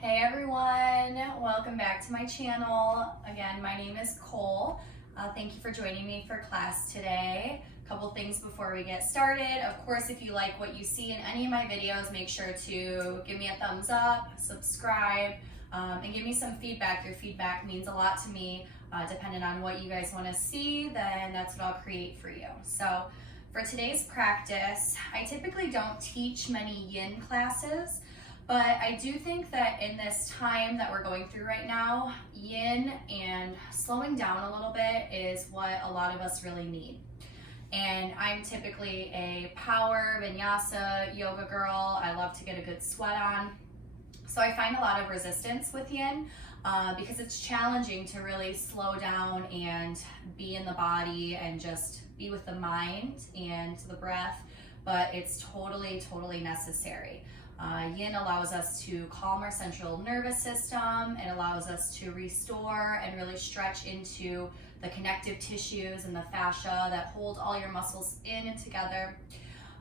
Hey everyone, welcome back to my channel. Again, my name is Cole. Thank you for joining me for class today. A couple things before we get started. Of course, if you like what you see in any of my videos, make sure to give me a thumbs up, subscribe, and give me some feedback. Your feedback means a lot to me. Depending on what you guys want to see, then that's what I'll create for you. So for today's practice, I typically don't teach many yin classes, but I do think that in this time that we're going through right now, yin and slowing down a little bit is what a lot of us really need. And I'm typically a power vinyasa yoga girl. I love to get a good sweat on. So I find a lot of resistance with yin because it's challenging to really slow down and be in the body and just be with the mind and the breath, but it's totally necessary. Yin allows us to calm our central nervous system. It allows us to restore and really stretch into the connective tissues and the fascia that hold all your muscles in and together.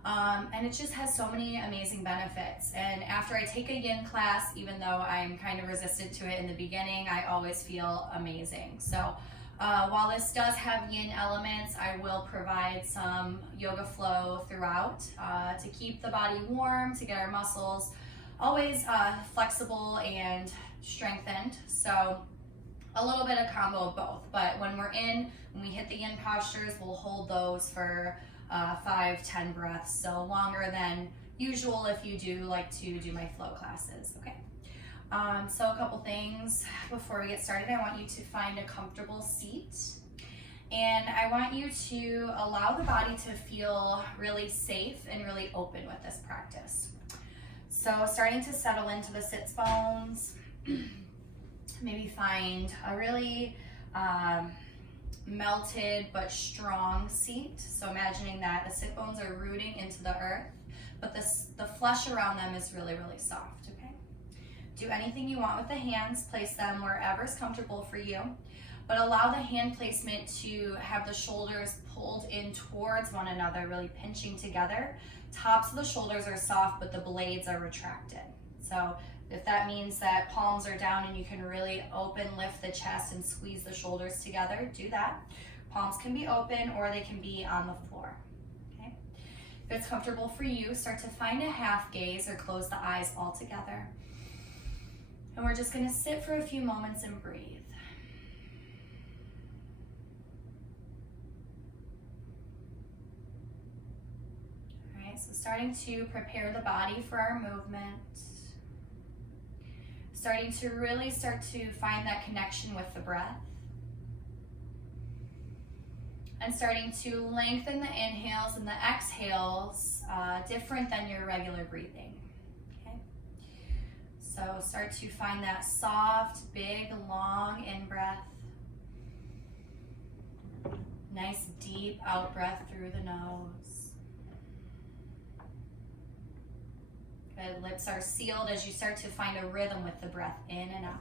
And it just has so many amazing benefits. And after I take a yin class, even though I'm kind of resistant to it in the beginning, I always feel amazing. So while this does have yin elements, I will provide some yoga flow throughout to keep the body warm, to get our muscles always flexible and strengthened. So a little bit of combo of both. But when we hit the yin postures, we'll hold those for 5-10 breaths, so longer than usual if you do like to do my flow classes, okay? So a couple things before we get started. I want you to find a comfortable seat, and I want you to allow the body to feel really safe and really open with this practice. So starting to settle into the sits bones, maybe find a really melted but strong seat. So imagining that the sit bones are rooting into the earth, but the flesh around them is really soft, okay? Do anything you want with the hands, place them wherever's comfortable for you, but allow the hand placement to have the shoulders pulled in towards one another, really pinching together. Tops of the shoulders are soft, but the blades are retracted. So if that means that palms are down and you can really lift the chest and squeeze the shoulders together, do that. Palms can be open or they can be on the floor, okay? If it's comfortable for you, start to find a half gaze or close the eyes altogether. And we're just gonna sit for a few moments and breathe. All right, so starting to prepare the body for our movement. Starting to really find that connection with the breath. And starting to lengthen the inhales and the exhales, different than your regular breathing. So start to find that soft, big, long in-breath. Nice deep out-breath through the nose. Good, lips are sealed as you start to find a rhythm with the breath in and out.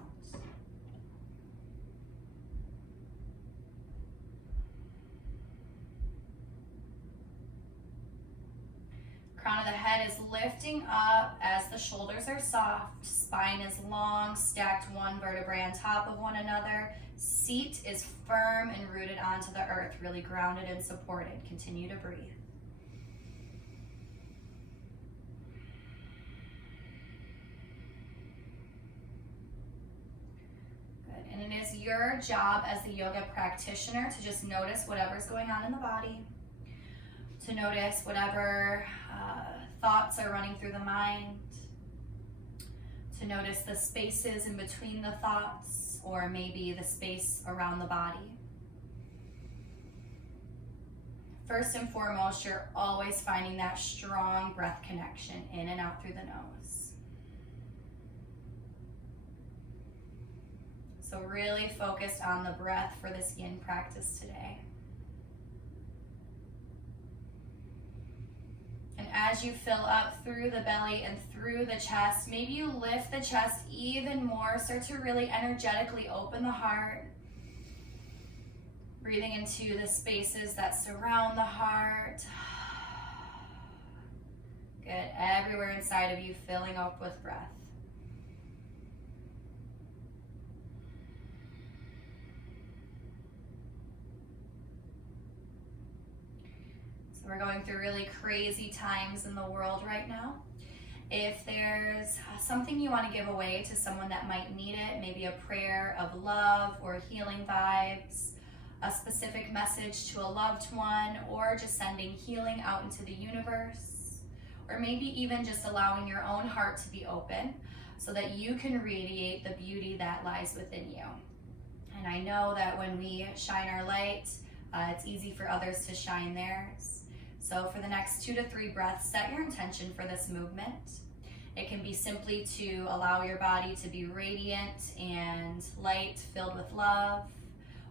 Crown of the head is lifting up as the shoulders are soft, spine is long, stacked one vertebrae on top of one another. Seat is firm and rooted onto the earth, really grounded and supported. Continue to breathe. Good, and it is your job as the yoga practitioner to just notice whatever's going on in the body, to notice whatever thoughts are running through the mind, to notice the spaces in between the thoughts or maybe the space around the body. First and foremost, you're always finding that strong breath connection in and out through the nose. So really focused on the breath for this yin practice today. And as you fill up through the belly and through the chest, maybe you lift the chest even more. Start to really energetically open the heart. Breathing into the spaces that surround the heart. Good. Everywhere inside of you filling up with breath. We're going through really crazy times in the world right now. If there's something you want to give away to someone that might need it, maybe a prayer of love or healing vibes, a specific message to a loved one, or just sending healing out into the universe, or maybe even just allowing your own heart to be open so that you can radiate the beauty that lies within you. And I know that when we shine our light, it's easy for others to shine theirs. So for the next 2 to 3 breaths, set your intention for this movement. It can be simply to allow your body to be radiant and light, filled with love,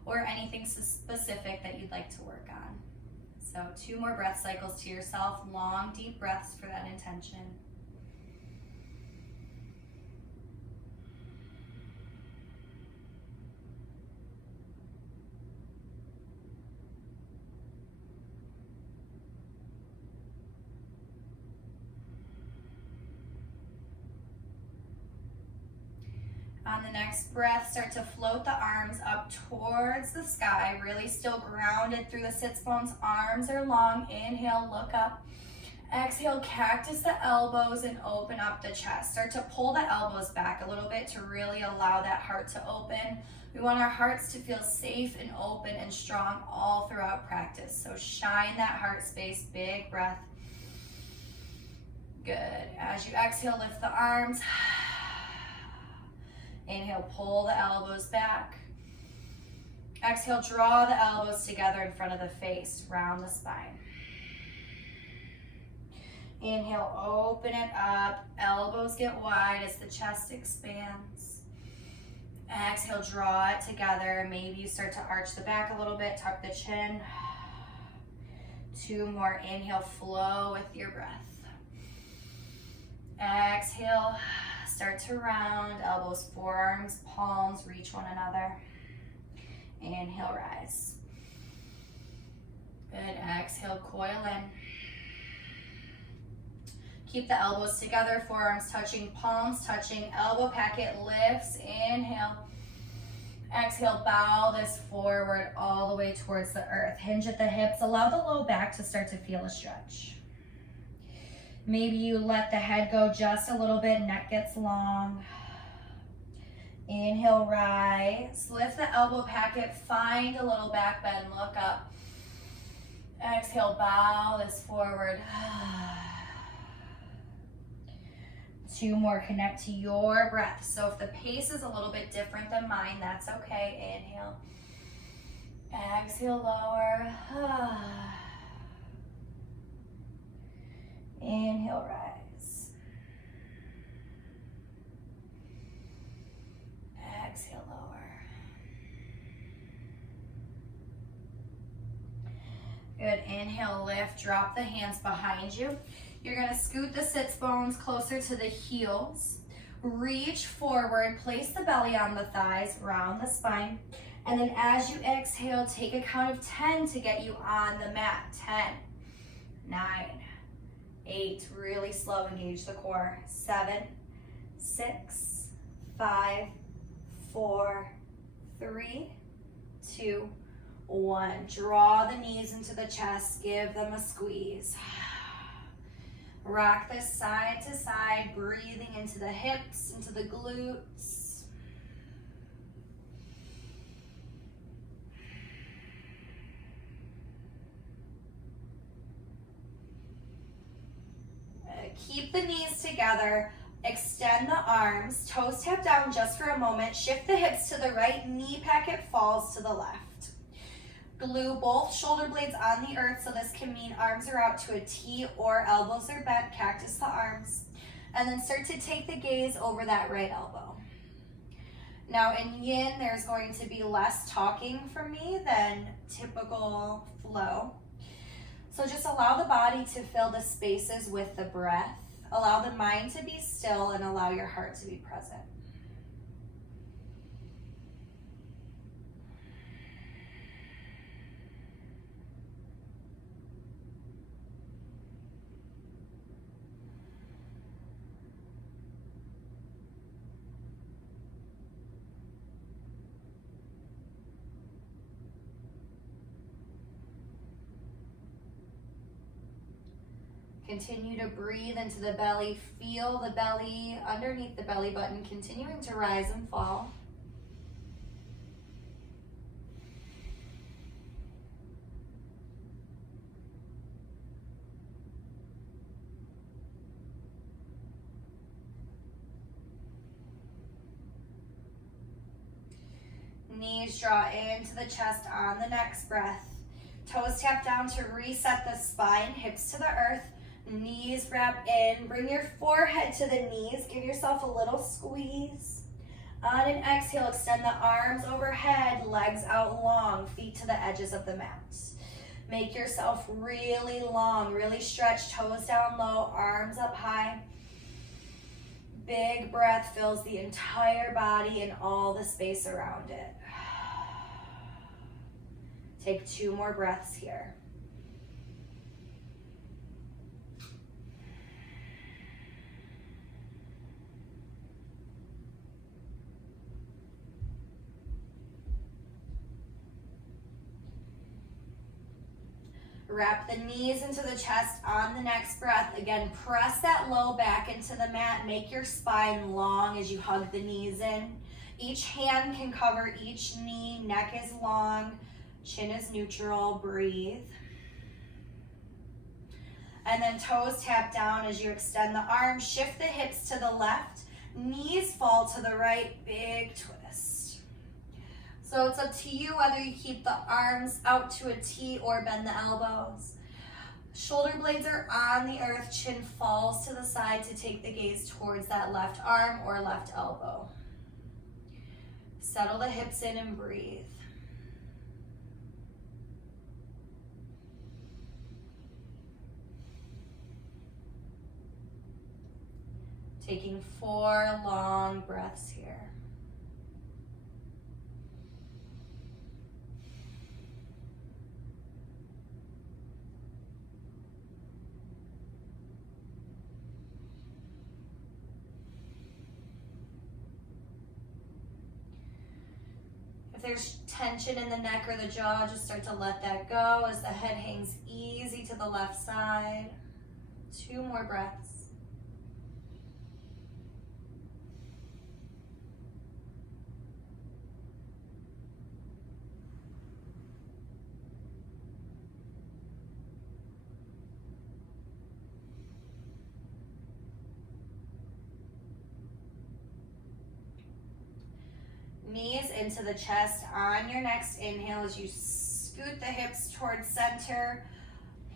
or anything specific that you'd like to work on. So 2 more breath cycles to yourself, long, deep breaths for that intention. On the next breath, start to float the arms up towards the sky, really still grounded through the sits bones. Arms are long. Inhale, look up. Exhale, cactus the elbows and open up the chest. Start to pull the elbows back a little bit to really allow that heart to open. We want our hearts to feel safe and open and strong all throughout practice. So shine that heart space, big breath. Good. As you exhale, lift the arms. Inhale, pull the elbows back. Exhale, draw the elbows together in front of the face, round the spine. Inhale, open it up. Elbows get wide as the chest expands. Exhale, draw it together. Maybe you start to arch the back a little bit, tuck the chin. 2 more. Inhale, flow with your breath. Exhale. Start to round, elbows, forearms, palms, reach one another. Inhale, rise. Good, exhale, coil in. Keep the elbows together, forearms touching, palms touching, elbow packet lifts, inhale. Exhale, bow this forward all the way towards the earth. Hinge at the hips, allow the low back to start to feel a stretch. Maybe you let the head go just a little bit, neck gets long. Inhale, rise. Lift the elbow packet, find a little back bend, look up. Exhale, bow this forward. 2 more, connect to your breath. So if the pace is a little bit different than mine, that's okay. Inhale. Exhale, lower. Inhale, rise. Exhale, lower. Good, inhale, lift, drop the hands behind you. You're gonna scoot the sits bones closer to the heels. Reach forward, place the belly on the thighs, round the spine. And then as you exhale, take a count of 10 to get you on the mat. 10, 9, 8, really slow, engage the core. 7, 6, 5, 4, 3, 2, 1. Draw the knees into the chest, give them a squeeze. Rock this side to side, breathing into the hips, into the glutes. Keep the knees together, extend the arms, toes tap down just for a moment, shift the hips to the right, knee packet falls to the left. Glue both shoulder blades on the earth, so this can mean arms are out to a T or elbows are bent, cactus the arms. And then start to take the gaze over that right elbow. Now in yin, there's going to be less talking from me than typical flow. So just allow the body to fill the spaces with the breath. Allow the mind to be still and allow your heart to be present. Continue to breathe into the belly. Feel the belly underneath the belly button continuing to rise and fall. Knees draw into the chest on the next breath. Toes tap down to reset the spine, hips to the earth. Knees wrap in. Bring your forehead to the knees. Give yourself a little squeeze. On an exhale, extend the arms overhead, legs out long, feet to the edges of the mat. Make yourself really long, really stretch, toes down low, arms up high. Big breath fills the entire body and all the space around it. Take 2 more breaths here. Wrap the knees into the chest on the next breath. Again, press that low back into the mat. Make your spine long as you hug the knees in. Each hand can cover each knee. Neck is long. Chin is neutral. Breathe. And then toes tap down as you extend the arms. Shift the hips to the left. Knees fall to the right. Big twist. So it's up to you whether you keep the arms out to a T or bend the elbows. Shoulder blades are on the earth. Chin falls to the side to take the gaze towards that left arm or left elbow. Settle the hips in and breathe. Taking 4 long breaths here. If there's tension in the neck or the jaw, just start to let that go as the head hangs easy to the left side. 2 more breaths. Knees into the chest on your next inhale as you scoot the hips towards center.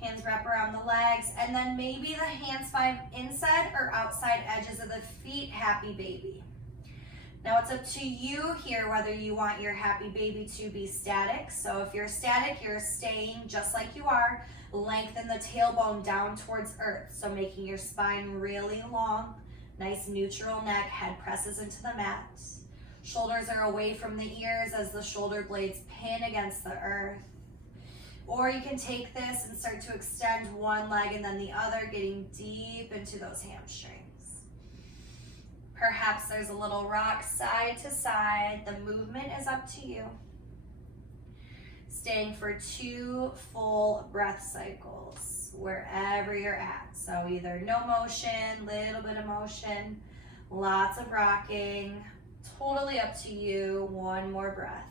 Hands wrap around the legs, and then maybe the hands find inside or outside edges of the feet, happy baby. Now it's up to you here whether you want your happy baby to be static. So if you're static, you're staying just like you are. Lengthen the tailbone down towards earth, so making your spine really long. Nice neutral neck, head presses into the mat. Shoulders are away from the ears as the shoulder blades pin against the earth. Or you can take this and start to extend one leg and then the other, getting deep into those hamstrings. Perhaps there's a little rock side to side. The movement is up to you. Staying for 2 full breath cycles wherever you're at. So either no motion, little bit of motion, lots of rocking. Totally up to you. 1 more breath.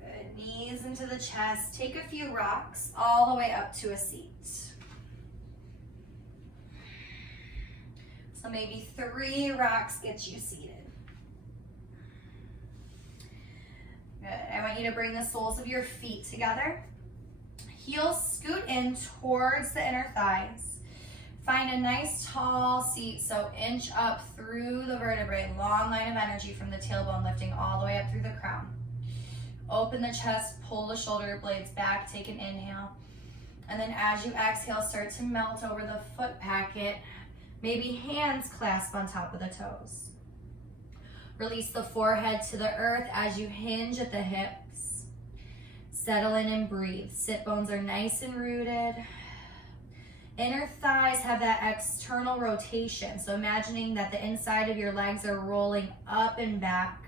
Good. Knees into the chest. Take a few rocks all the way up to a seat. So maybe 3 rocks get you seated. Good. I want you to bring the soles of your feet together. Heels scoot in towards the inner thighs. Find a nice tall seat, so inch up through the vertebrae. Long line of energy from the tailbone lifting all the way up through the crown. Open the chest, pull the shoulder blades back, take an inhale. And then as you exhale, start to melt over the foot packet. Maybe hands clasp on top of the toes. Release the forehead to the earth as you hinge at the hips. Settle in and breathe. Sit bones are nice and rooted. inner thighs have that external rotation. So imagining that the inside of your legs are rolling up and back.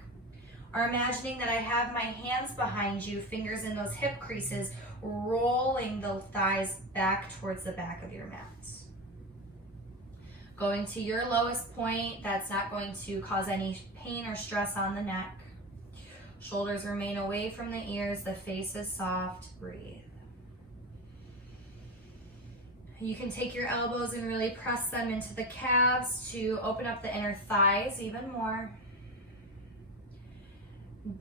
Or imagining that I have my hands behind you, fingers in those hip creases, rolling the thighs back towards the back of your mat. Going to your lowest point, that's not going to cause any pain or stress on the neck. Shoulders remain away from the ears, the face is soft, breathe. You can take your elbows and really press them into the calves to open up the inner thighs even more.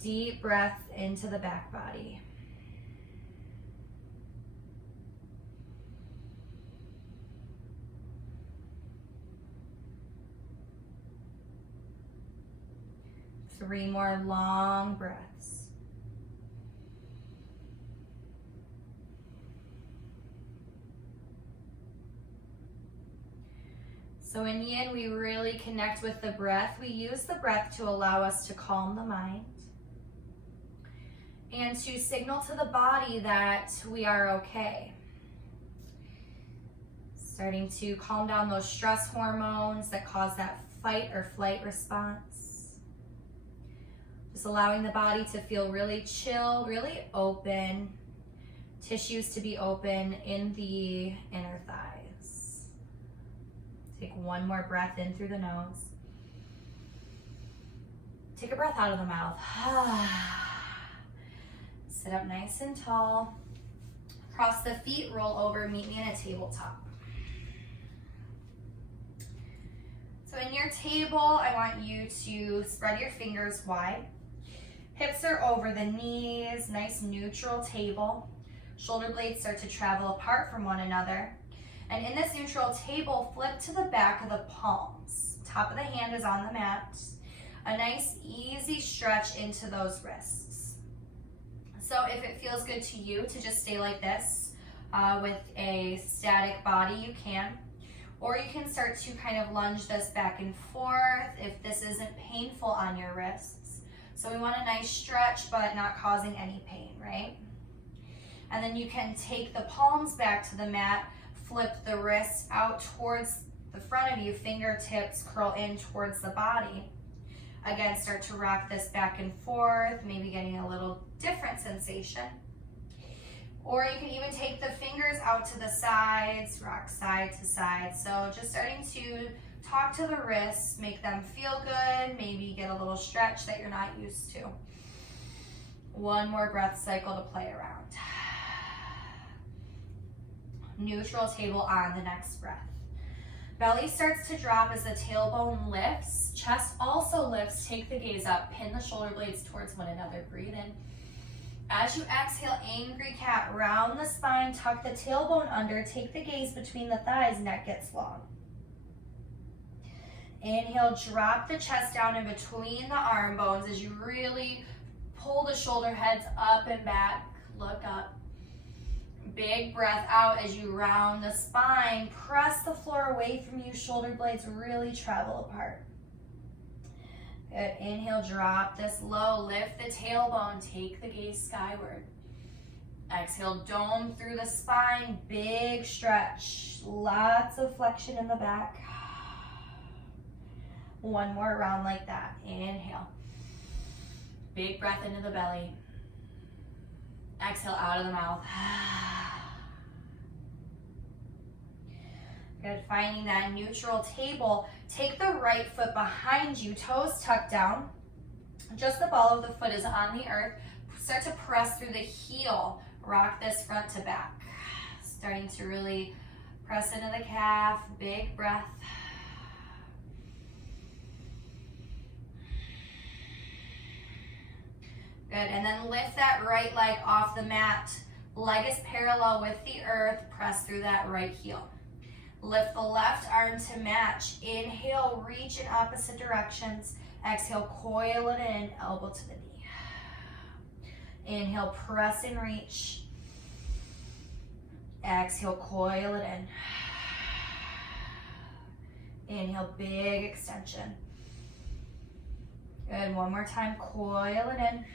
Deep breath into the back body. Three more long breaths. So in yin, we really connect with the breath. We use the breath to allow us to calm the mind and to signal to the body that we are okay. Starting to calm down those stress hormones that cause that fight or flight response. Just allowing the body to feel really chill, really open, tissues to be open in the inner thighs. Take one more breath in through the nose. Take a breath out of the mouth. Sit up nice and tall. Cross the feet, roll over, meet me in a tabletop. So in your table, I want you to spread your fingers wide. Hips are over the knees, nice neutral table. Shoulder blades start to travel apart from one another. And in this neutral table, flip to the back of the palms. Top of the hand is on the mat. A nice easy stretch into those wrists. So if it feels good to you to just stay like this with a static body, you can. Or you can start to kind of lunge this back and forth if this isn't painful on your wrists. So we want a nice stretch, but not causing any pain, right? And then you can take the palms back to the mat, flip the wrists out towards the front of you, fingertips curl in towards the body. Again, start to rock this back and forth, maybe getting a little different sensation. Or you can even take the fingers out to the sides, rock side to side. So just starting to talk to the wrists, make them feel good, maybe get a little stretch that you're not used to. One more breath cycle to play around. Neutral table on the next breath. Belly starts to drop as the tailbone lifts. Chest also lifts. Take the gaze up. Pin the shoulder blades towards one another. Breathe in. As you exhale, angry cat, round the spine, tuck the tailbone under, take the gaze between the thighs, neck gets long. Inhale, drop the chest down in between the arm bones as you really pull the shoulder heads up and back, look up. Big breath out as you round the spine, press the floor away from you, shoulder blades really travel apart. Good, inhale, drop this low, lift the tailbone, take the gaze skyward. Exhale, dome through the spine, big stretch, lots of flexion in the back. One more round like that, inhale. Big breath into the belly. Exhale out of the mouth. Good, finding that neutral table. Take the right foot behind you, toes tucked down. Just the ball of the foot is on the earth. Start to press through the heel. Rock this front to back. Starting to really press into the calf, big breath. Good, and then lift that right leg off the mat. Leg is parallel with the earth, press through that right heel. Lift the left arm to match. Inhale, reach in opposite directions. Exhale, coil it in, elbow to the knee. Inhale, press and reach. Exhale, coil it in. Inhale, big extension. Good, one more time, coil it in.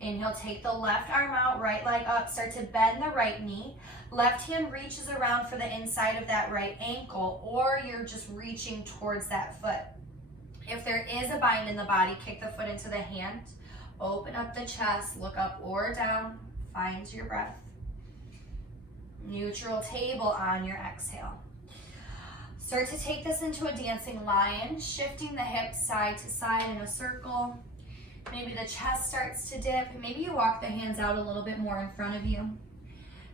Inhale, take the left arm out, right leg up, start to bend the right knee. Left hand reaches around for the inside of that right ankle, or you're just reaching towards that foot. If there is a bind in the body, kick the foot into the hand, open up the chest, look up or down, find your breath. Neutral table on your exhale. Start to take this into a dancing lion, shifting the hips side to side in a circle. Maybe the chest starts to dip. Maybe you walk the hands out a little bit more in front of you.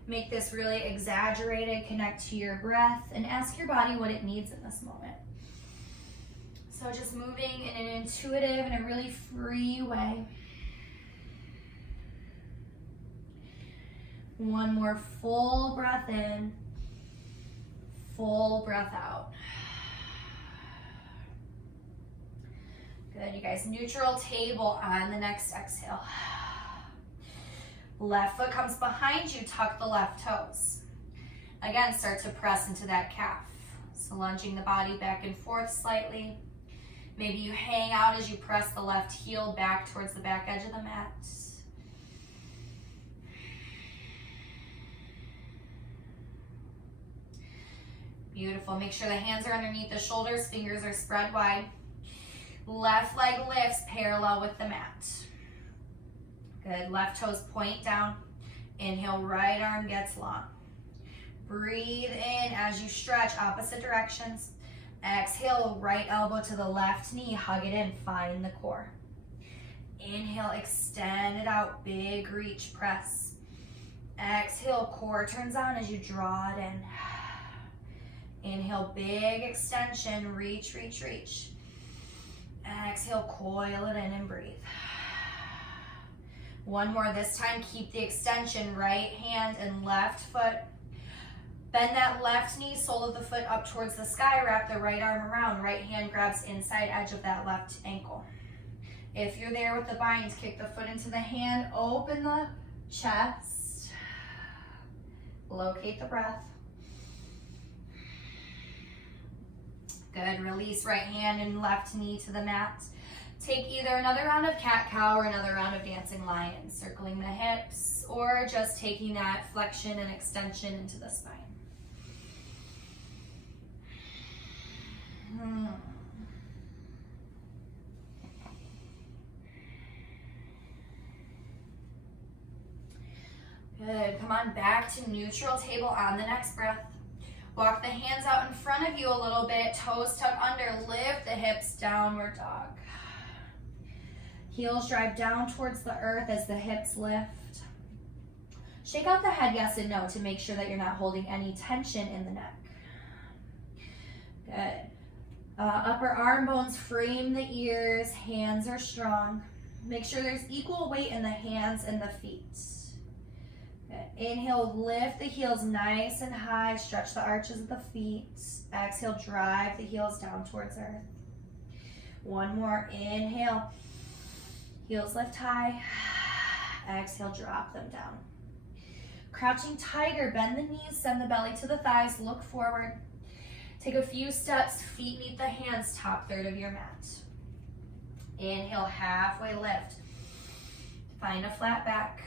Make this really exaggerated, connect to your breath, and ask your body what it needs in this moment. So just moving in an intuitive and a really free way. One more full breath in, full breath out. Good, you guys. Neutral table on the next exhale. Left foot comes behind you, tuck the left toes. Again, start to press into that calf. So lunging the body back and forth slightly. Maybe you hang out as you press the left heel back towards the back edge of the mat. Beautiful. Make sure the hands are underneath the shoulders, fingers are spread wide. Left leg lifts parallel with the mat. Good. Left toes point down. Inhale, right arm gets long. Breathe in as you stretch opposite directions. Exhale, right elbow to the left knee, hug it in, find the core. Inhale, extend it out, big reach, press. Exhale, core turns on as you draw it in. Inhale, big extension, reach, reach, reach. Exhale, coil it in and breathe. One more, this time keep the extension, right hand and left foot. Bend that left knee, sole of the foot up towards the sky, wrap the right arm around, right hand grabs inside edge of that left ankle. If you're there with the bind, kick the foot into the hand, open the chest, locate the breath. Good, release right hand and left knee to the mat. Take either another round of cat-cow or another round of dancing lion, circling the hips, or just taking that flexion and extension into the spine. Good, come on back to neutral table on the next breath. Walk the hands out in front of you a little bit, toes tuck under, lift the hips, downward dog. Heels drive down towards the earth as the hips lift. Shake out the head yes and no to make sure that you're not holding any tension in the neck. Good. Upper arm bones frame the ears, hands are strong. Make sure there's equal weight in the hands and the feet. Good. Inhale, lift the heels nice and high, stretch the arches of the feet. Exhale, drive the heels down towards earth. One more, inhale. Heels lift high. Exhale, drop them down. Crouching tiger, bend the knees, send the belly to the thighs, look forward. Take a few steps, feet meet the hands, top third of your mat. Inhale, halfway lift. Find a flat back.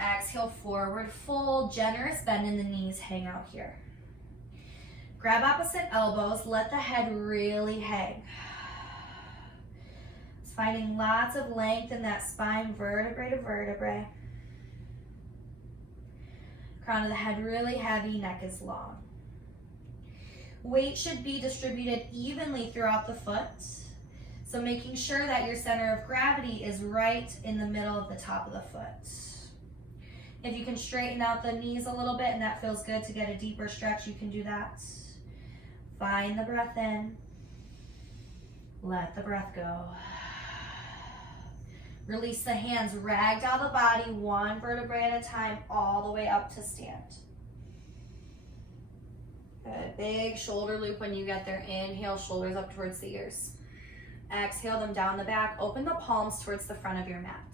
Exhale, forward fold, generous bend in the knees, hang out here. Grab opposite elbows, let the head really hang. It's finding lots of length in that spine, vertebrae to vertebrae. Crown of the head really heavy, neck is long. Weight should be distributed evenly throughout the foot. So making sure that your center of gravity is right in the middle of the top of the foot. If you can straighten out the knees a little bit and that feels good to get a deeper stretch, you can do that. Find the breath in. Let the breath go. Release the hands, ragdoll the body, one vertebrae at a time, all the way up to stand. Good, big shoulder loop when you get there. Inhale, shoulders up towards the ears. Exhale them down the back, open the palms towards the front of your mat.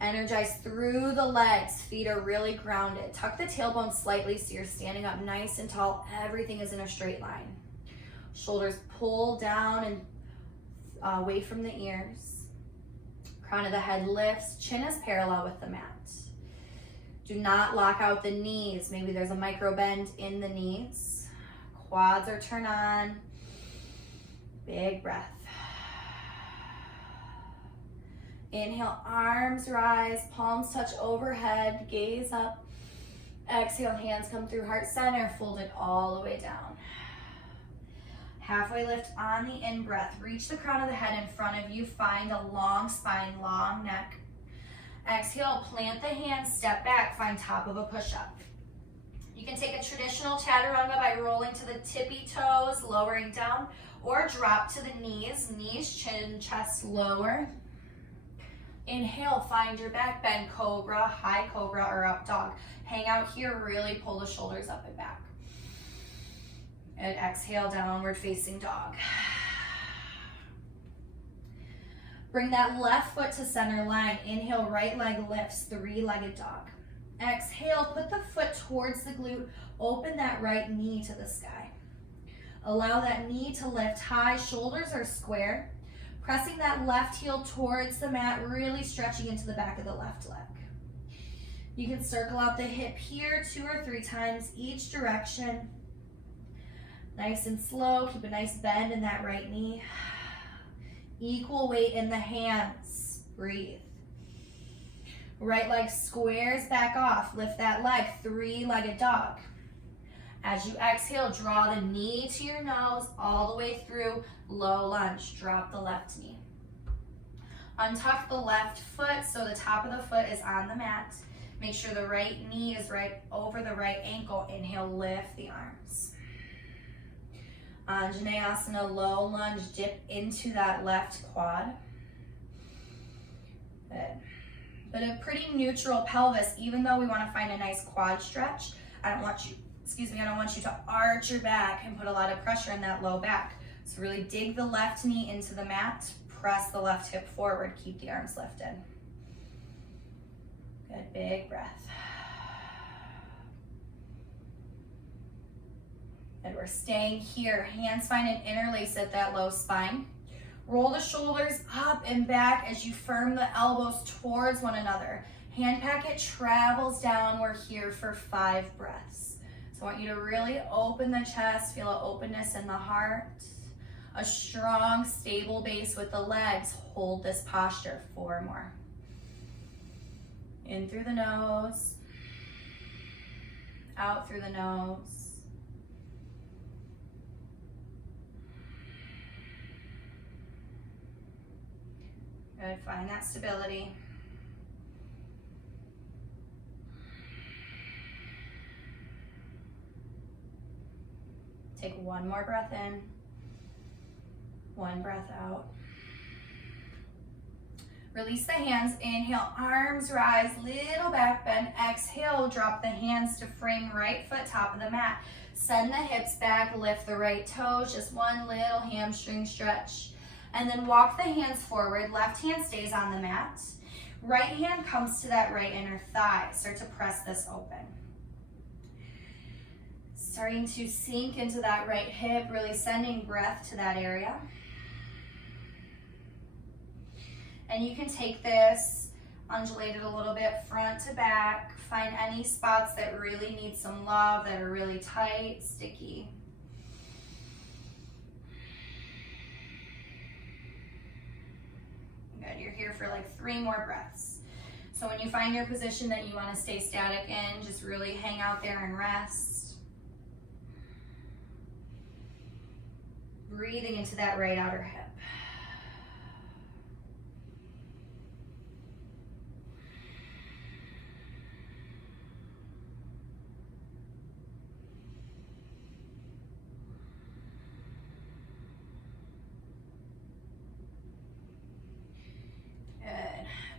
Energize through the legs, feet are really grounded. Tuck the tailbone slightly so you're standing up nice and tall. Everything is in a straight line. Shoulders pull down and away from the ears. Crown of the head lifts, chin is parallel with the mat. Do not lock out the knees. Maybe there's a micro bend in the knees. Quads are turned on. Big breath. Inhale, arms rise, palms touch overhead, gaze up. Exhale, hands come through heart center, fold it all the way down. Halfway lift on the in-breath. Reach the crown of the head in front of you. Find a long spine, long neck. Exhale, plant the hands, step back, find top of a push-up. You can take a traditional chaturanga by rolling to the tippy toes, lowering down, or drop to the knees, chin, chest lower. Inhale, find your back bend, cobra, high cobra, or up dog. Hang out here, really pull the shoulders up and back. And exhale, downward facing dog. Bring that left foot to center line. Inhale, right leg lifts, three-legged dog. Exhale, put the foot towards the glute. Open that right knee to the sky. Allow that knee to lift high, shoulders are square. Pressing that left heel towards the mat, really stretching into the back of the left leg. You can circle out the hip here 2 or 3 times each direction. Nice and slow, keep a nice bend in that right knee. Equal weight in the hands, breathe. Right leg squares back off, lift that leg, three-legged dog. As you exhale, draw the knee to your nose all the way through, low lunge, drop the left knee. Untuck the left foot so the top of the foot is on the mat. Make sure the right knee is right over the right ankle. Inhale, lift the arms. Anjaneyasana, low lunge, dip into that left quad. Good. But a pretty neutral pelvis, even though we want to find a nice quad stretch. I don't want you to arch your back and put a lot of pressure in that low back. So really dig the left knee into the mat, press the left hip forward, keep the arms lifted. Good, big breath. And we're staying here. Hands find an interlace at that low spine. Roll the shoulders up and back as you firm the elbows towards one another. Hand packet travels down. We're here for 5 breaths. So I want you to really open the chest, feel an openness in the heart. A strong, stable base with the legs. Hold this posture. 4 more. In through the nose. Out through the nose. Good, find that stability. Take 1 more breath in, 1 breath out. Release the hands, inhale, arms rise, little back bend. Exhale, drop the hands to frame right foot, top of the mat. Send the hips back, lift the right toes, just 1 little hamstring stretch. And then walk the hands forward, left hand stays on the mat. Right hand comes to that right inner thigh. Start to press this open. Starting to sink into that right hip, really sending breath to that area. And you can take this, undulate it a little bit, front to back. Find any spots that really need some love, that are really tight, sticky. Good, you're here for like 3 more breaths. So when you find your position that you want to stay static in, just really hang out there and rest. Breathing into that right outer hip.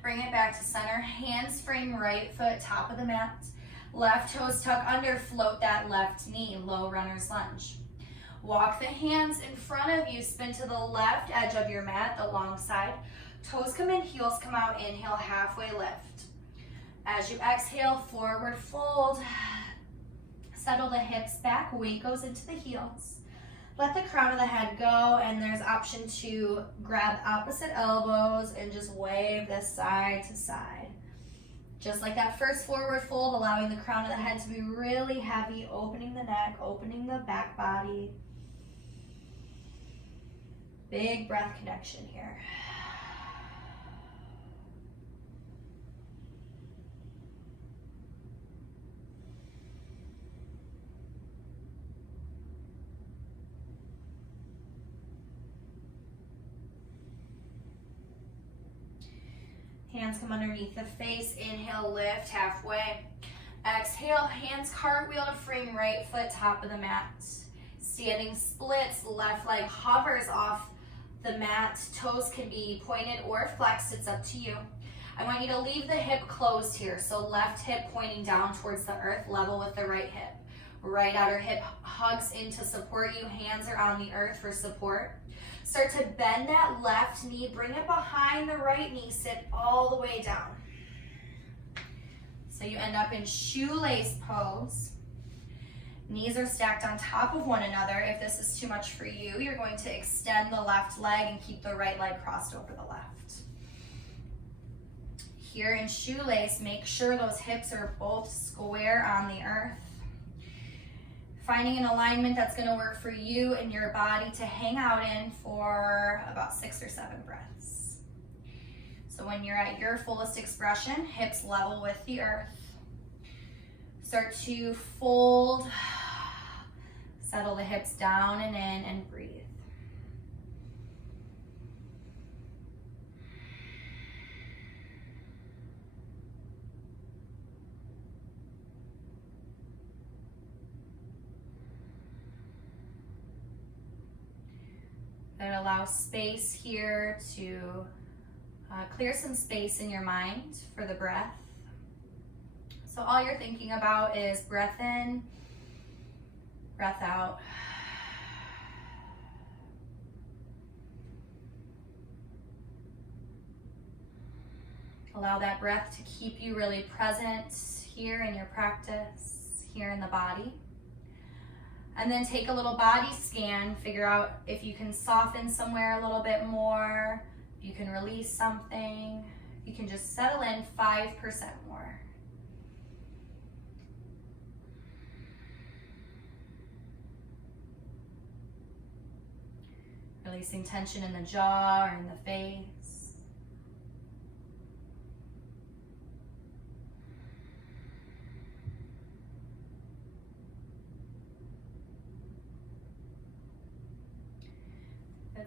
Bring it back to center. Hands frame right foot, top of the mat. Left toes tuck under, float that left knee, low runner's lunge. Walk the hands in front of you, spin to the left edge of your mat, the long side. Toes come in, heels come out, inhale, halfway lift. As you exhale, forward fold. Settle the hips back, weight goes into the heels. let the crown of the head go, and there's option to grab opposite elbows and just wave this side to side. Just like that first forward fold, allowing the crown of the head to be really heavy, opening the neck, opening the back body. Big breath connection here. Hands come underneath the face. Inhale, lift halfway. Exhale, hands cartwheel to frame right foot, top of the mat. Standing splits, left leg hovers off the mat. Toes can be pointed or flexed, it's up to you. I want you to leave the hip closed here. So left hip pointing down towards the earth, level with the right hip. Right outer hip hugs in to support you. Hands are on the earth for support. Start to bend that left knee, bring it behind the right knee, sit all the way down. So you end up in shoelace pose. Knees are stacked on top of one another. If this is too much for you, you're going to extend the left leg and keep the right leg crossed over the left. Here in shoelace, make sure those hips are both square on the earth. Finding an alignment that's going to work for you and your body to hang out in for about 6 or 7 breaths. So when you're at your fullest expression, hips level with the earth. Start to fold, settle the hips down and in, and breathe. That allows space here to clear some space in your mind for the breath. So all you're thinking about is breath in, breath out. Allow that breath to keep you really present here in your practice, here in the body. And then take a little body scan, figure out if you can soften somewhere a little bit more, if you can release something. You can just settle in 5% more. Releasing tension in the jaw or in the face.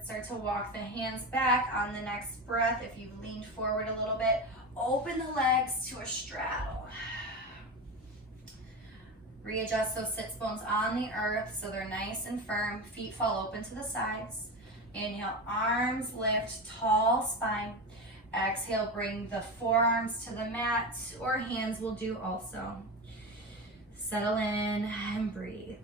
Start to walk the hands back on the next breath. If you've leaned forward a little bit, open the legs to a straddle. Readjust those sits bones on the earth so they're nice and firm. Feet fall open to the sides. Inhale, arms lift, tall spine. Exhale, bring the forearms to the mat, or hands will do also. Settle in and breathe.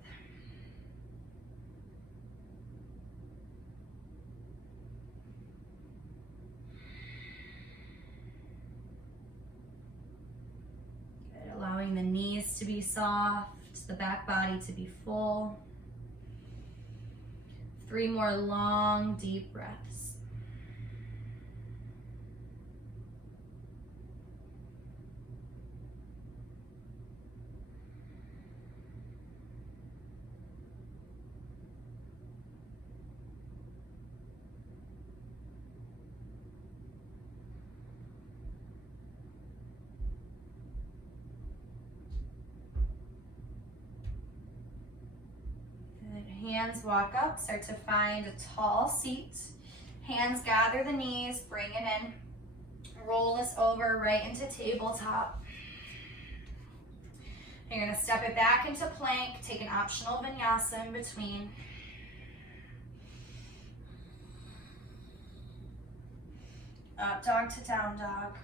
Allowing the knees to be soft, the back body to be full. 3 more long, deep breaths. Hands walk up, start to find a tall seat. Hands gather the knees, bring it in. Roll this over right into tabletop. You're gonna step it back into plank, take an optional vinyasa in between. Up dog to down dog.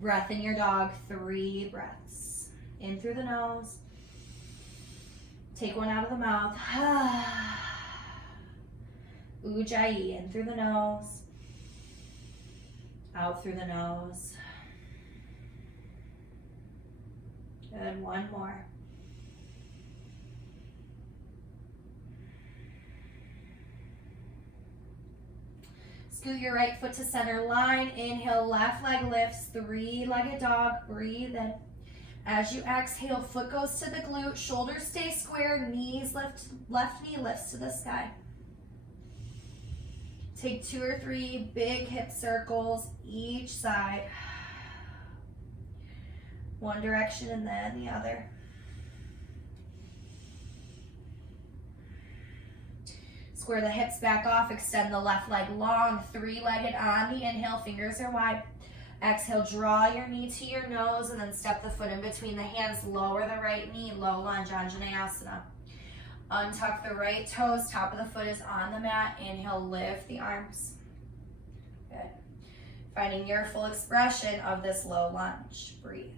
Breath in your dog, 3 breaths. In through the nose. Take one out of the mouth. Ujjayi, in through the nose. Out through the nose. Good, one more. Scoot your right foot to center line. Inhale, left leg lifts, three-legged dog. Breathe in. As you exhale, foot goes to the glute, shoulders stay square, knees lift, left knee lifts to the sky. Take 2 or 3 big hip circles each side. One direction and then the other. Square the hips back off, extend the left leg long, three-legged on the inhale, fingers are wide. Exhale, draw your knee to your nose and then step the foot in between the hands, lower the right knee, low lunge, Anjaneyasana. Untuck the right toes, top of the foot is on the mat. Inhale, lift the arms. Good. Finding your full expression of this low lunge. Breathe.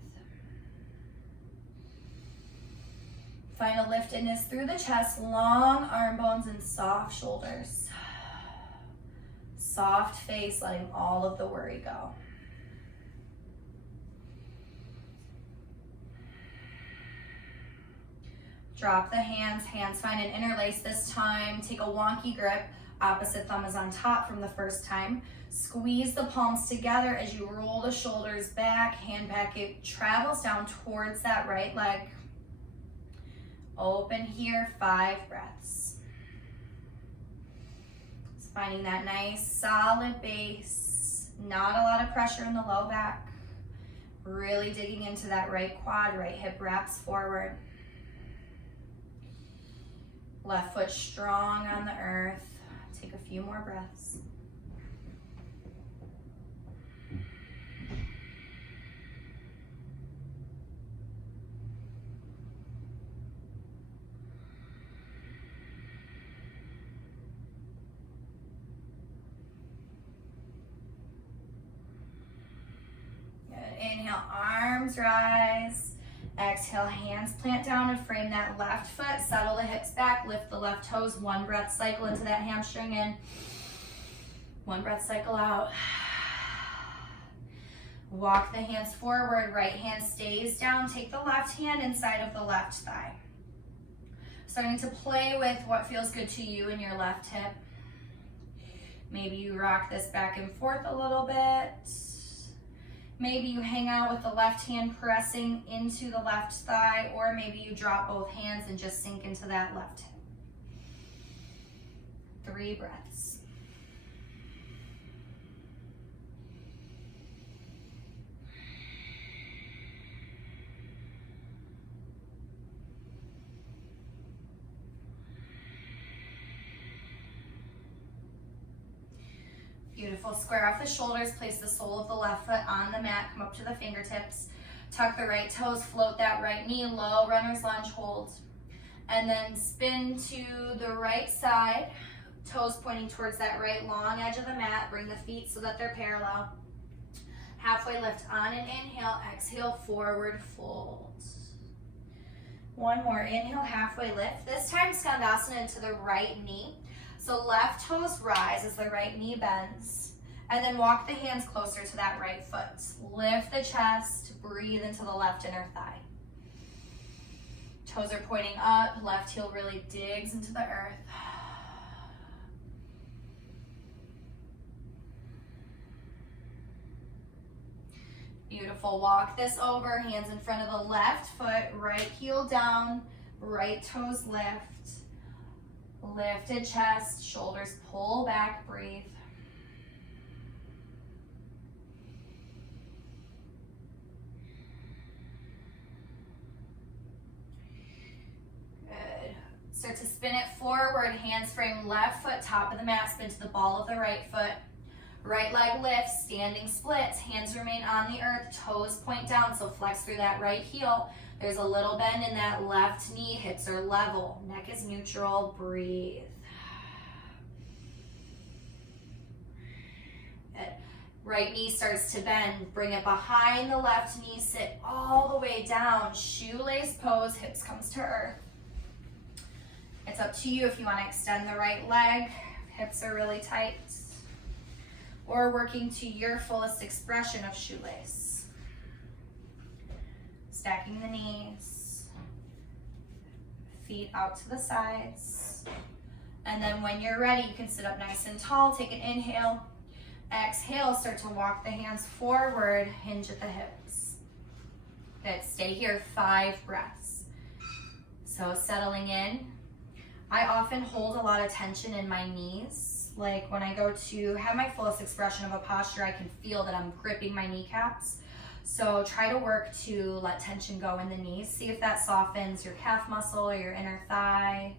Find a liftedness through the chest, long arm bones and soft shoulders. Soft face, letting all of the worry go. Drop the hands, hands find an interlace this time. Take a wonky grip, opposite thumb is on top from the first time. Squeeze the palms together as you roll the shoulders back, hand back, it travels down towards that right leg. Open here, 5 breaths. Just finding that nice solid base, not a lot of pressure in the low back. Really digging into that right quad, right hip wraps forward. Left foot strong on the earth. Take a few more breaths. Good. Inhale, arms rise. Exhale, hands plant down and frame that left foot. Settle the hips back, lift the left toes. 1 breath cycle into that hamstring in. 1 breath cycle out. Walk the hands forward, right hand stays down. Take the left hand inside of the left thigh. Starting to play with what feels good to you in your left hip. Maybe you rock this back and forth a little bit. Maybe you hang out with the left hand pressing into the left thigh, or maybe you drop both hands and just sink into that left hip. 3 breaths. Beautiful. Square off the shoulders, place the sole of the left foot on the mat, come up to the fingertips, tuck the right toes, float that right knee, low runner's lunge, hold. And then spin to the right side, toes pointing towards that right long edge of the mat, bring the feet so that they're parallel. Halfway lift on an inhale, exhale, forward fold. 1 more, inhale, halfway lift. This time Skandasana into the right knee. So left toes rise as the right knee bends, and then walk the hands closer to that right foot. Lift the chest, breathe into the left inner thigh. Toes are pointing up, left heel really digs into the earth. Beautiful, walk this over, hands in front of the left foot, right heel down, right toes lift. Lifted chest, shoulders pull back, breathe. Good. Start to spin it forward, hands frame left foot, top of the mat, spin to the ball of the right foot. Right leg lifts, standing splits, hands remain on the earth, toes point down, so flex through that right heel. There's a little bend in that left knee, hips are level, neck is neutral, breathe. Good. Right knee starts to bend, bring it behind the left knee, sit all the way down, shoelace pose, hips comes to earth. It's up to you if you want to extend the right leg, hips are really tight, or working to your fullest expression of shoelace. Stacking the knees, feet out to the sides. And then when you're ready, you can sit up nice and tall, take an inhale. Exhale, start to walk the hands forward, hinge at the hips. Good, stay here, 5 breaths. So settling in. I often hold a lot of tension in my knees. Like when I go to have my fullest expression of a posture, I can feel that I'm gripping my kneecaps. So try to work to let tension go in the knees. See if that softens your calf muscle or your inner thigh.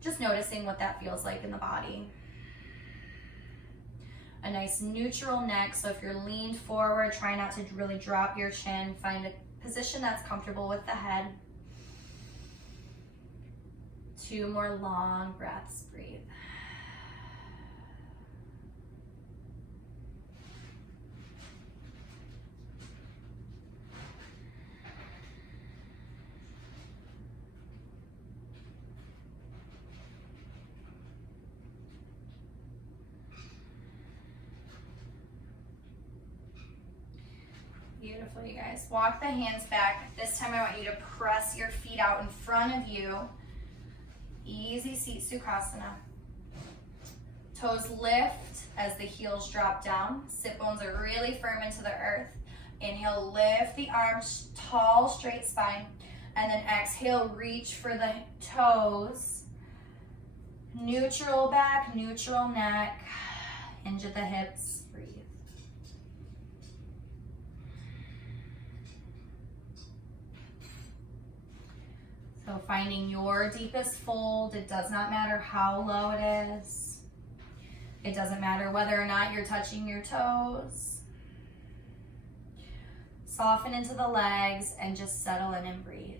Just noticing what that feels like in the body. A nice neutral neck, so if you're leaned forward, try not to really drop your chin. Find a position that's comfortable with the head. 2 more long breaths, breathe. Beautiful, you guys. Walk the hands back. This time I want you to press your feet out in front of you. Easy seat Sukhasana. Toes lift as the heels drop down. Sit bones are really firm into the earth. Inhale, lift the arms, tall, straight spine. And then exhale, reach for the toes. Neutral back, neutral neck. Hinge at the hips, breathe. So finding your deepest fold, it does not matter how low it is. It doesn't matter whether or not you're touching your toes. Soften into the legs and just settle in and breathe.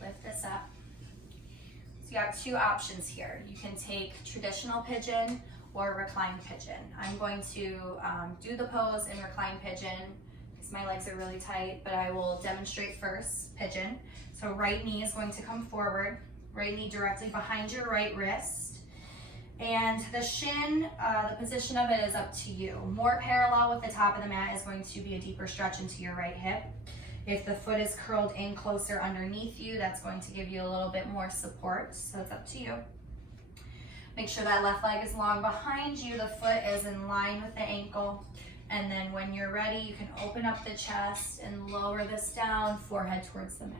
Lift this up. So you have 2 options here. You can take traditional pigeon or reclined pigeon. I'm going to do the pose in reclined pigeon because my legs are really tight, but I will demonstrate first pigeon. So right knee is going to come forward, right knee directly behind your right wrist. And the shin, the position of it is up to you. More parallel with the top of the mat is going to be a deeper stretch into your right hip. If the foot is curled in closer underneath you, that's going to give you a little bit more support, so it's up to you. Make sure that left leg is long behind you, the foot is in line with the ankle, and then when you're ready, you can open up the chest and lower this down, forehead towards the mat.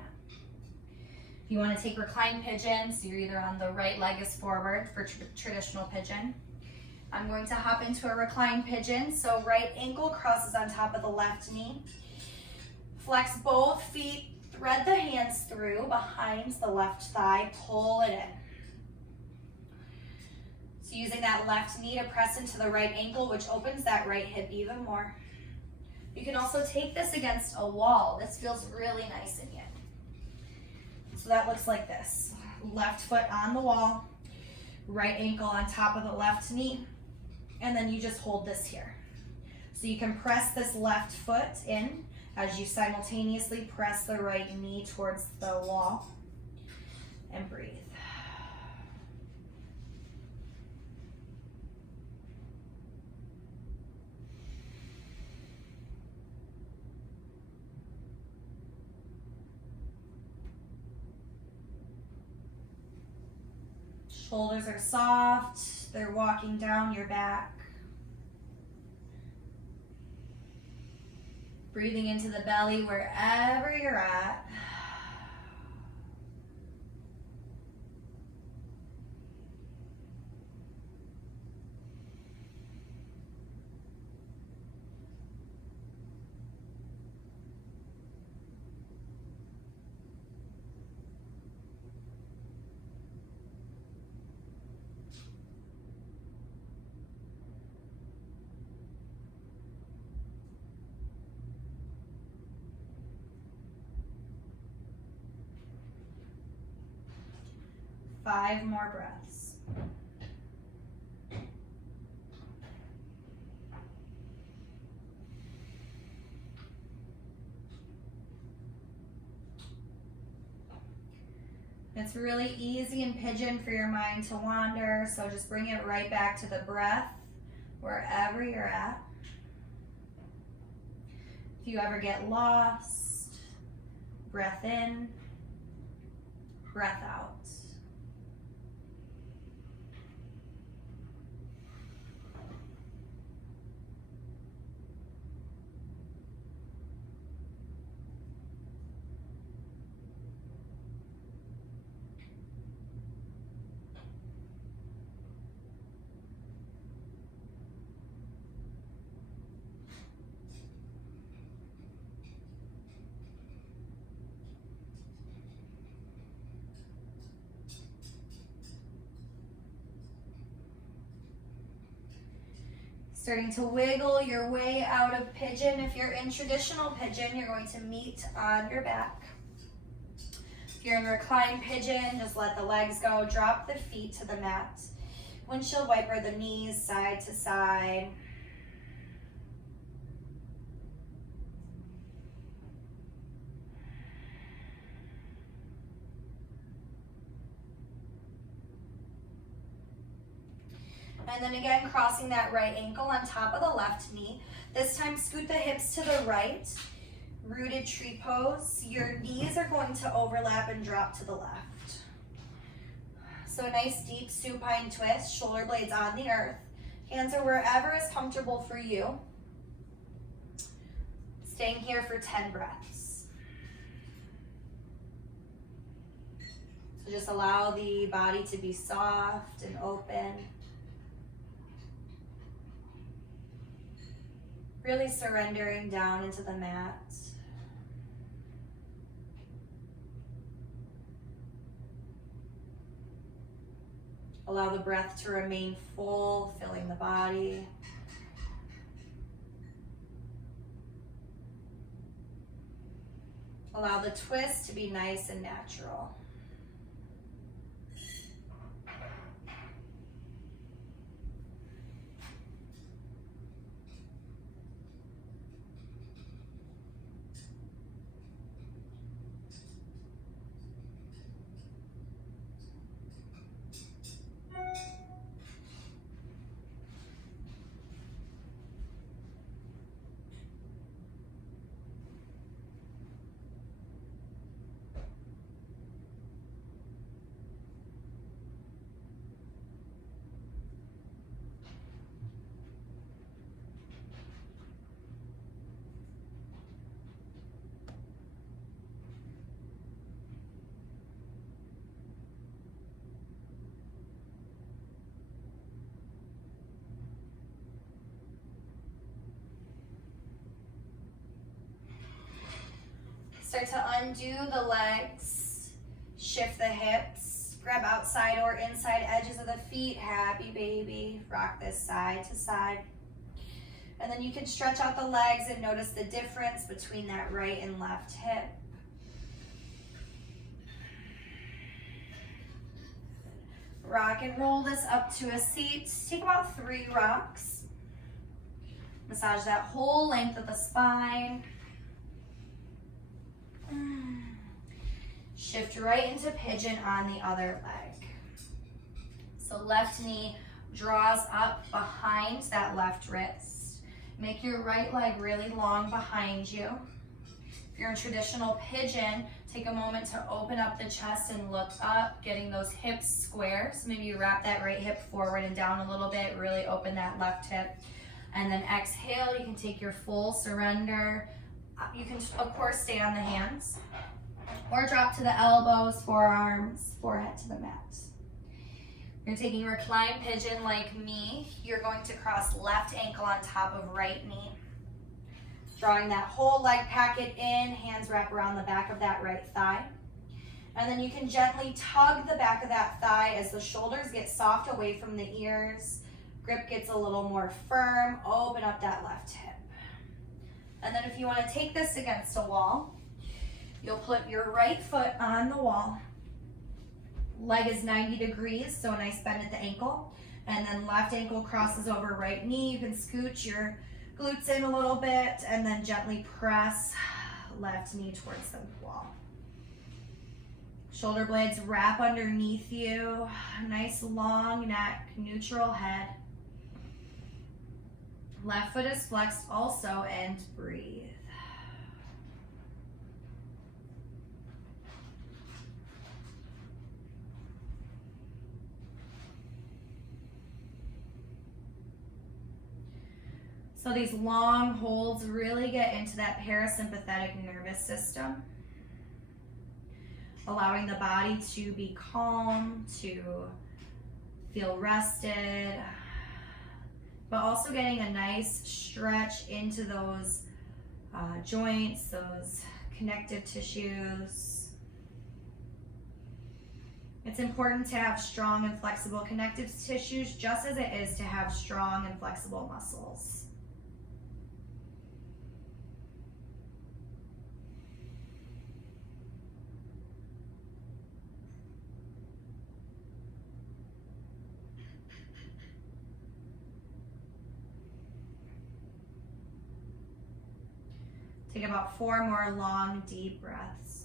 If you want to take reclined pigeon, so you're either on the right leg is forward for traditional pigeon. I'm going to hop into a reclined pigeon, so right ankle crosses on top of the left knee. Flex both feet, thread the hands through behind the left thigh, pull it in. So using that left knee to press into the right ankle, which opens that right hip even more. You can also take this against a wall. This feels really nice in you. So that looks like this. Left foot on the wall, right ankle on top of the left knee, and then you just hold this here. So you can press this left foot in as you simultaneously press the right knee towards the wall and breathe. Shoulders are soft, they're walking down your back. Breathing into the belly wherever you're at. 5 more breaths. It's really easy in pigeon for your mind to wander, so just bring it right back to the breath wherever you're at. If you ever get lost, breath in, breath out. Starting to wiggle your way out of pigeon. If you're in traditional pigeon, you're going to meet on your back. If you're in reclined pigeon, just let the legs go. Drop the feet to the mat. Windshield wiper the knees side to side. And then again, crossing that right ankle on top of the left knee. This time, scoot the hips to the right. Rooted tree pose. Your knees are going to overlap and drop to the left. So a nice deep supine twist, shoulder blades on the earth. Hands are wherever is comfortable for you. Staying here for 10 breaths. So just allow the body to be soft and open. Really surrendering down into the mat. Allow the breath to remain full, filling the body. Allow the twist to be nice and natural. Start to undo the legs, shift the hips, grab outside or inside edges of the feet, happy baby. Rock this side to side. And then you can stretch out the legs and notice the difference between that right and left hip. Rock and roll this up to a seat. Take about 3 rocks. Massage that whole length of the spine. Shift right into pigeon on the other leg. So left knee draws up behind that left wrist. Make your right leg really long behind you. If you're in traditional pigeon, take a moment to open up the chest and look up, getting those hips square. So maybe you wrap that right hip forward and down a little bit, really open that left hip. And then exhale, you can take your full surrender. You can, of course, stay on the hands or drop to the elbows, forearms, forehead to the mat. You're taking reclined pigeon like me. You're going to cross left ankle on top of right knee. Drawing that whole leg packet in, hands wrap around the back of that right thigh. And then you can gently tug the back of that thigh as the shoulders get soft away from the ears. Grip gets a little more firm. Open up that left hip. And then if you want to take this against a wall, you'll put your right foot on the wall. leg is 90 degrees, so a nice bend at the ankle. And then left ankle crosses over right knee. You can scooch your glutes in a little bit and then gently press left knee towards the wall. Shoulder blades wrap underneath you. Nice long neck, neutral head. Left foot is flexed also, and breathe. So these long holds really get into that parasympathetic nervous system, allowing the body to be calm, to feel rested, but also getting a nice stretch into those joints, those connective tissues. It's important to have strong and flexible connective tissues, just as it is to have strong and flexible muscles. Take about 4 more long, deep breaths.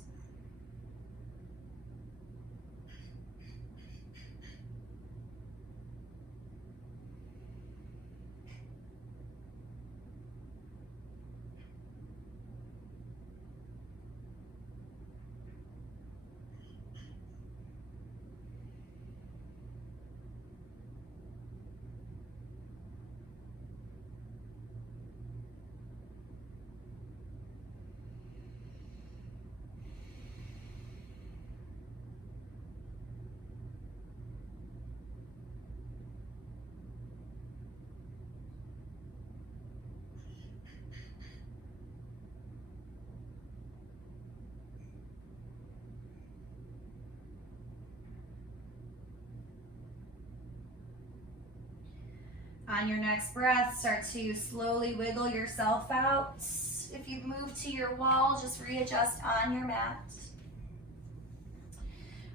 On your next breath, start to slowly wiggle yourself out. If you've moved to your wall, just readjust on your mat.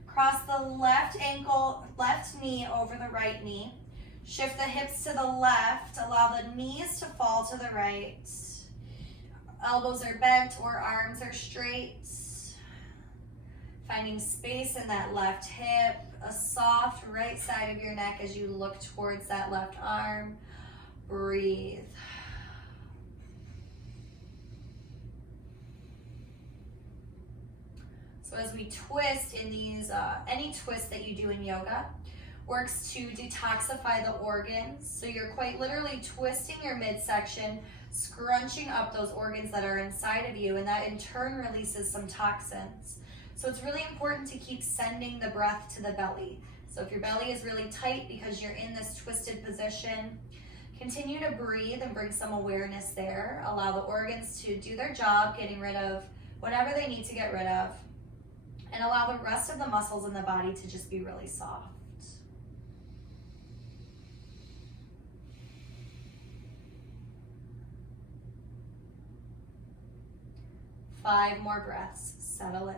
Cross the left ankle, left knee over the right knee. Shift the hips to the left. Allow the knees to fall to the right. Elbows are bent or arms are straight. Finding space in that left hip, a soft right side of your neck as you look towards that left arm. Breathe. So as we twist in these, any twist that you do in yoga works to detoxify the organs. So you're quite literally twisting your midsection, scrunching up those organs that are inside of you, and that in turn releases some toxins. So it's really important to keep sending the breath to the belly. So if your belly is really tight because you're in this twisted position, continue to breathe and bring some awareness there. Allow the organs to do their job, getting rid of whatever they need to get rid of, and allow the rest of the muscles in the body to just be really soft. Five more breaths, settle in.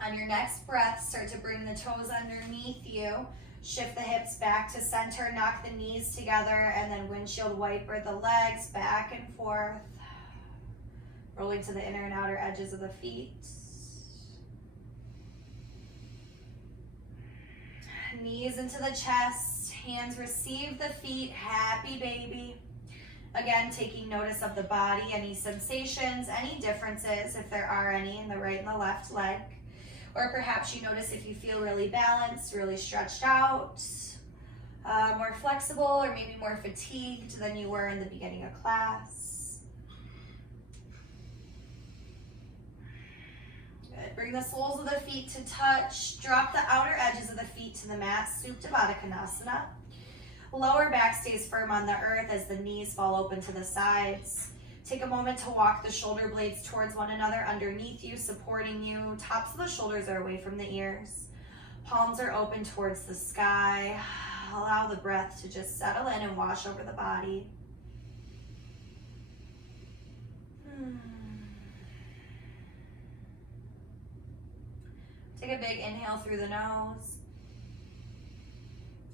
On your next breath, start to bring the toes underneath you. Shift the hips back to center, knock the knees together, and then windshield wiper the legs back and forth. Rolling to the inner and outer edges of the feet. Knees into the chest, hands receive the feet, happy baby. Again, taking notice of the body, any sensations, any differences, if there are any, in the right and the left leg. Or perhaps you notice if you feel really balanced, really stretched out, more flexible, or maybe more fatigued than you were in the beginning of class. Good. Bring the soles of the feet to touch. Drop the outer edges of the feet to the mat, Supta Baddha Konasana. Lower back stays firm on the earth as the knees fall open to the sides. Take a moment to walk the shoulder blades towards one another underneath you, supporting you. Tops of the shoulders are away from the ears. Palms are open towards the sky. Allow the breath to just settle in and wash over the body. Take a big inhale through the nose.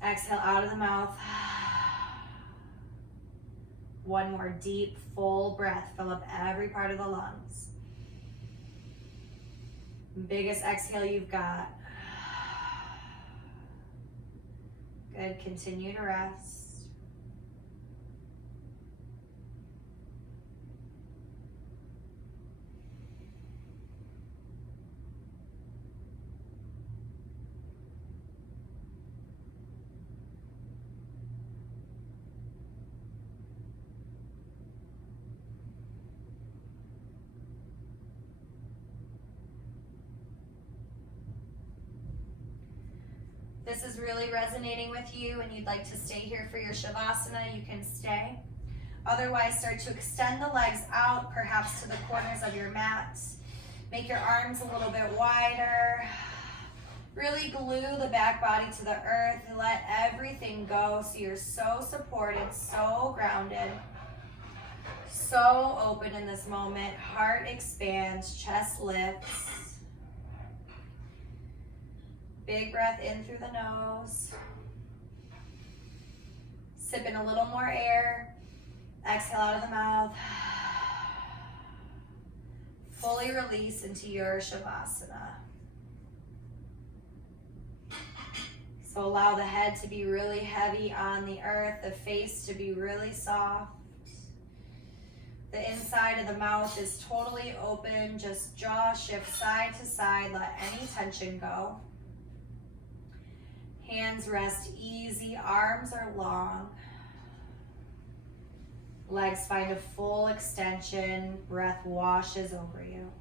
Exhale out of the mouth. One more deep, full breath. Fill up every part of the lungs. Biggest exhale you've got. Good, continue to rest. This is really resonating with you and you'd like to stay here for your Shavasana, you can stay. Otherwise, start to extend the legs out, perhaps to the corners of your mat. Make your arms a little bit wider. Really glue the back body to the earth and let everything go so you're so supported, so grounded, so open in this moment. Heart expands, chest lifts. Big breath in through the nose. Sip in a little more air. Exhale out of the mouth. Fully release into your Shavasana. So allow the head to be really heavy on the earth, the face to be really soft. The inside of the mouth is totally open. Just jaw shift side to side. Let any tension go. Hands rest easy, arms are long. Legs find a full extension, breath washes over you.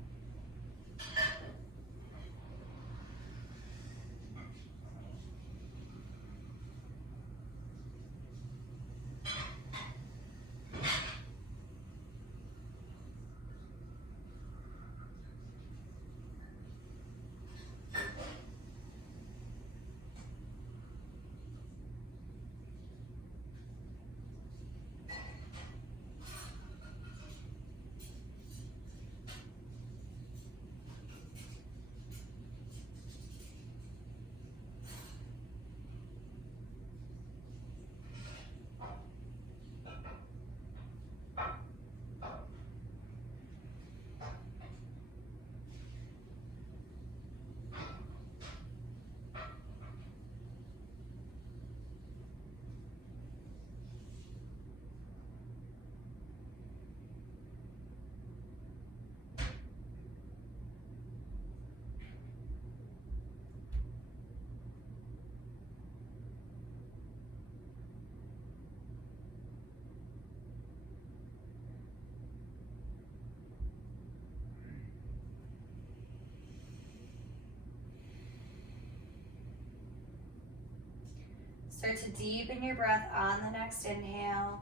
Start to deepen your breath on the next inhale,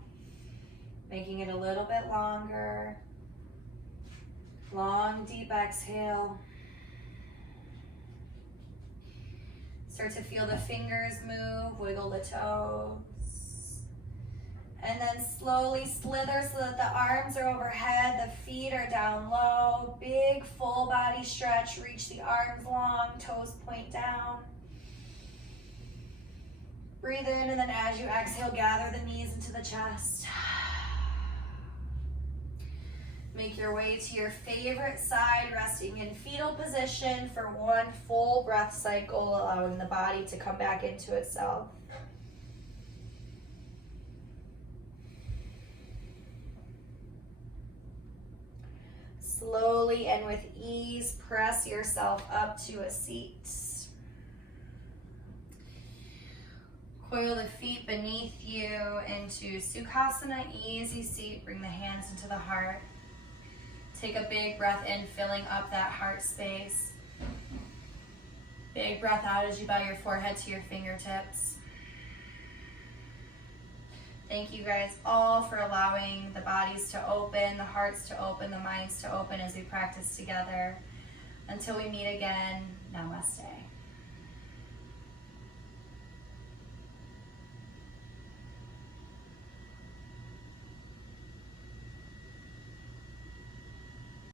making it a little bit longer. Long, deep exhale. Start to feel the fingers move, wiggle the toes. And then slowly slither so that the arms are overhead, the feet are down low. Big full body stretch, reach the arms long, toes point down. Breathe in, and then as you exhale, gather the knees into the chest. Make your way to your favorite side, resting in fetal position for one full breath cycle, allowing the body to come back into itself. Slowly and with ease, press yourself up to a seat. Coil the feet beneath you into Sukhasana, easy seat. Bring the hands into the heart. Take a big breath in, filling up that heart space. Big breath out as you bow your forehead to your fingertips. Thank you guys all for allowing the bodies to open, the hearts to open, the minds to open as we practice together. Until we meet again, namaste.